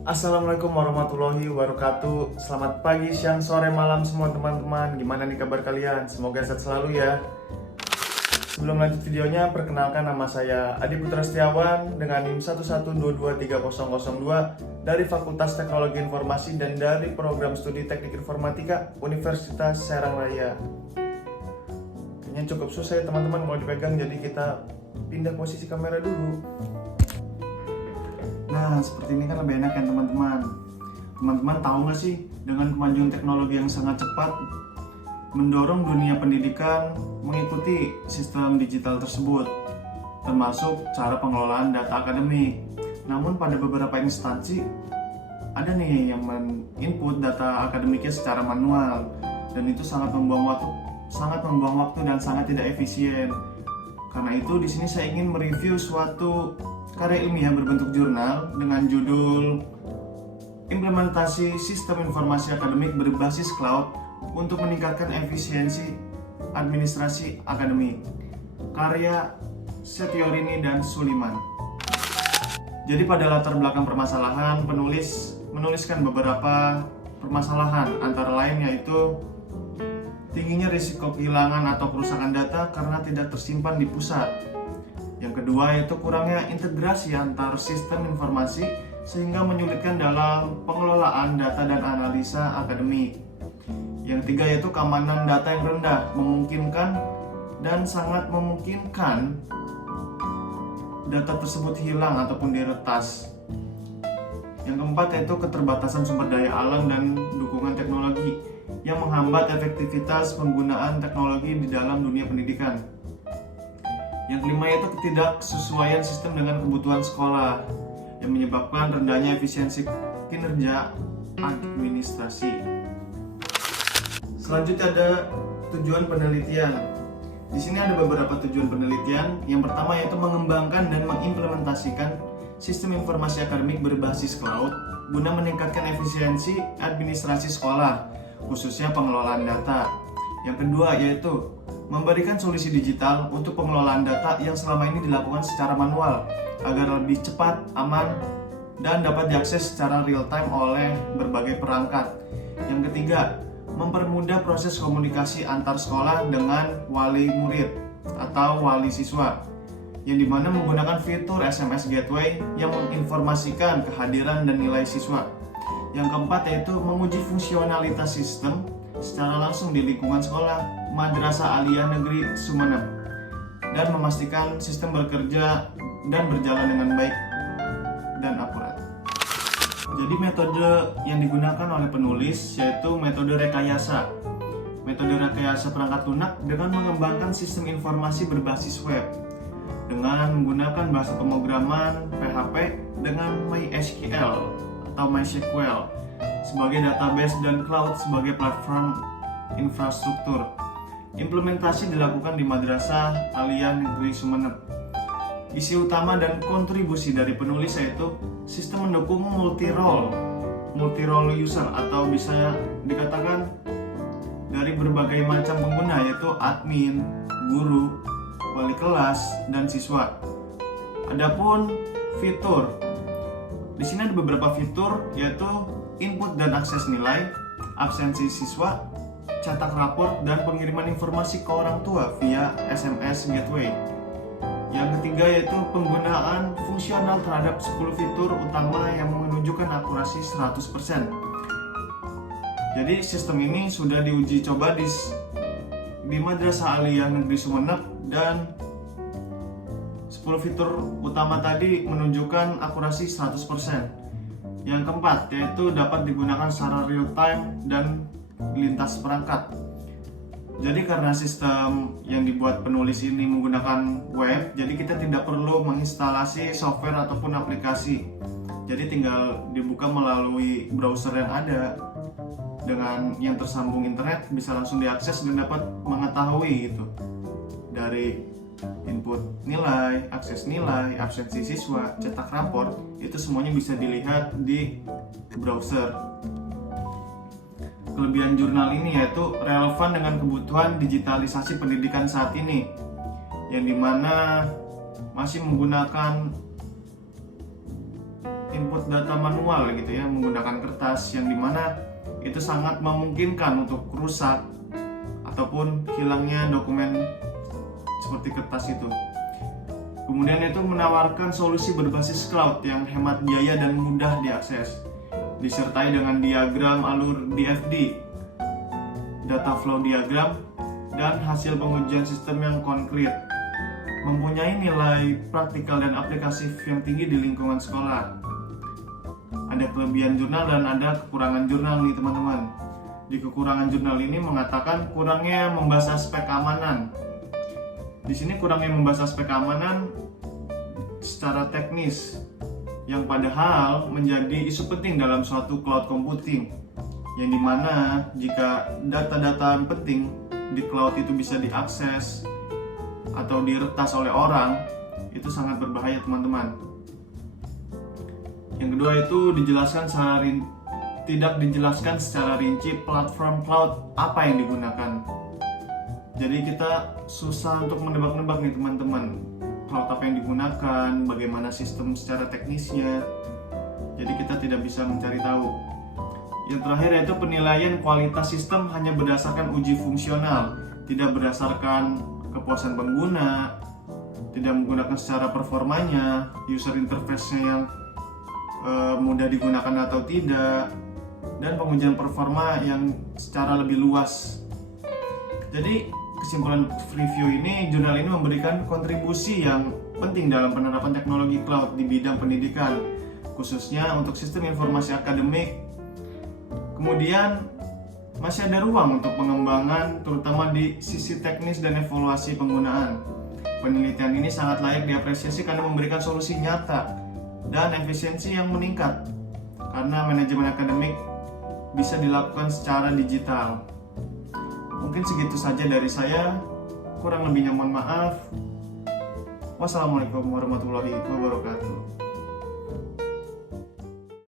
Assalamualaikum warahmatullahi wabarakatuh. Selamat pagi, siang, sore, malam semua teman-teman. Gimana nih kabar kalian? Semoga sehat selalu ya. Sebelum lanjut videonya, perkenalkan nama saya Adi Putra Setiawan dengan NIM 112230002 dari Fakultas Teknologi Informasi dan dari Program Studi Teknik Informatika Universitas Serang Raya. Kayaknya cukup susah ya teman-teman mau dipegang, jadi kita pindah posisi kamera dulu. Nah, seperti ini kan lebih enak ya teman-teman. Teman-teman tahu nggak sih, dengan kemajuan teknologi yang sangat cepat mendorong dunia pendidikan mengikuti sistem digital tersebut, termasuk cara pengelolaan data akademik. Namun pada beberapa instansi ada nih yang men-input data akademiknya secara manual, dan itu sangat membuang waktu dan sangat tidak efisien. Karena itu di sini saya ingin mereview suatu karya ilmiah berbentuk jurnal dengan judul Implementasi Sistem Informasi Akademik Berbasis Cloud untuk Meningkatkan Efisiensi Administrasi Akademik, karya Setiorini dan Suliman. Jadi pada latar belakang permasalahan, penulis menuliskan beberapa permasalahan, antara lain yaitu tingginya risiko kehilangan atau kerusakan data karena tidak tersimpan di pusat. Yang kedua yaitu kurangnya integrasi antar sistem informasi sehingga menyulitkan dalam pengelolaan data dan analisa akademik. Yang ketiga yaitu keamanan data yang rendah, memungkinkan dan sangat memungkinkan data tersebut hilang ataupun diretas. Yang keempat yaitu keterbatasan sumber daya alam dan dukungan teknologi yang menghambat efektivitas penggunaan teknologi di dalam dunia pendidikan. Yang kelima yaitu ketidaksesuaian sistem dengan kebutuhan sekolah yang menyebabkan rendahnya efisiensi kinerja administrasi. Selanjutnya ada tujuan penelitian. Di sini ada beberapa tujuan penelitian. Yang pertama yaitu mengembangkan dan mengimplementasikan sistem informasi akademik berbasis cloud guna meningkatkan efisiensi administrasi sekolah, khususnya pengelolaan data. Yang kedua yaitu memberikan solusi digital untuk pengelolaan data yang selama ini dilakukan secara manual agar lebih cepat, aman, dan dapat diakses secara real time oleh berbagai perangkat. Yang ketiga, mempermudah proses komunikasi antar sekolah dengan wali murid atau wali siswa, yang dimana menggunakan fitur SMS Gateway yang menginformasikan kehadiran dan nilai siswa. Yang keempat yaitu menguji fungsionalitas sistem secara langsung di lingkungan sekolah Madrasah Aliyah Negeri Sumeneb dan memastikan sistem bekerja dan berjalan dengan baik dan akurat. Jadi metode yang digunakan oleh penulis yaitu metode rekayasa. Metode rekayasa perangkat lunak dengan mengembangkan sistem informasi berbasis web dengan menggunakan bahasa pemrograman PHP dengan MySQL atau MySQL sebagai database dan cloud sebagai platform infrastruktur. Implementasi dilakukan di Madrasah Aliyah Negeri Sumeneb. Isi utama dan kontribusi dari penulis yaitu sistem mendukung multi-role user atau bisa dikatakan dari berbagai macam pengguna yaitu admin, guru, wali kelas, dan siswa. Adapun fitur, di sini ada beberapa fitur yaitu input dan akses nilai, absensi siswa, cetak rapor, dan pengiriman informasi ke orang tua via SMS Gateway. Yang ketiga yaitu penggunaan fungsional terhadap 10 fitur utama yang menunjukkan akurasi 100%. Jadi sistem ini sudah diuji coba di Madrasah Aliyah Negeri Sumeneb dan 10 fitur utama tadi menunjukkan akurasi 100%. Yang keempat yaitu dapat digunakan secara real time dan lintas perangkat. Jadi karena sistem yang dibuat penulis ini menggunakan web, jadi kita tidak perlu menginstalasi software ataupun aplikasi. Jadi tinggal dibuka melalui browser yang ada dengan yang tersambung internet, bisa langsung diakses dan dapat mengetahui gitu dari input nilai, akses nilai, absensi siswa, cetak rapor, itu semuanya bisa dilihat di browser. Kelebihan jurnal ini yaitu relevan dengan kebutuhan digitalisasi pendidikan saat ini, yang dimana masih menggunakan input data manual gitu ya, menggunakan kertas, yang dimana itu sangat memungkinkan untuk rusak ataupun hilangnya dokumen seperti kertas itu. Kemudian itu menawarkan solusi berbasis cloud yang hemat biaya dan mudah diakses, disertai dengan diagram alur DFD, data flow diagram, dan hasil pengujian sistem yang konkret. Mempunyai nilai praktikal dan aplikasif yang tinggi di lingkungan sekolah. Ada kelebihan jurnal dan ada kekurangan jurnal nih teman-teman. Di kekurangan jurnal ini mengatakan kurangnya membahas aspek keamanan. Di sini kurangnya membahas aspek keamanan secara teknis, yang padahal menjadi isu penting dalam suatu cloud computing, yang dimana jika data-data penting di cloud itu bisa diakses atau diretas oleh orang, itu sangat berbahaya teman-teman. Yang kedua itu tidak dijelaskan secara rinci platform cloud apa yang digunakan. Jadi kita susah untuk menebak-nebak nih teman-teman, cloud apa yang digunakan, bagaimana sistem secara teknisnya. Jadi kita tidak bisa mencari tahu. Yang terakhir yaitu penilaian kualitas sistem hanya berdasarkan uji fungsional, tidak berdasarkan kepuasan pengguna, tidak menggunakan secara performanya, user interface-nya yang mudah digunakan atau tidak, dan pengujian performa yang secara lebih luas. Jadi kesimpulan review ini, jurnal ini memberikan kontribusi yang penting dalam penerapan teknologi cloud di bidang pendidikan, khususnya untuk sistem informasi akademik. Kemudian masih ada ruang untuk pengembangan, terutama di sisi teknis dan evaluasi penggunaan. Penelitian ini sangat layak diapresiasi karena memberikan solusi nyata dan efisiensi yang meningkat, karena manajemen akademik bisa dilakukan secara digital. Mungkin segitu saja dari saya, kurang lebihnya mohon maaf. Wassalamualaikum warahmatullahi wabarakatuh.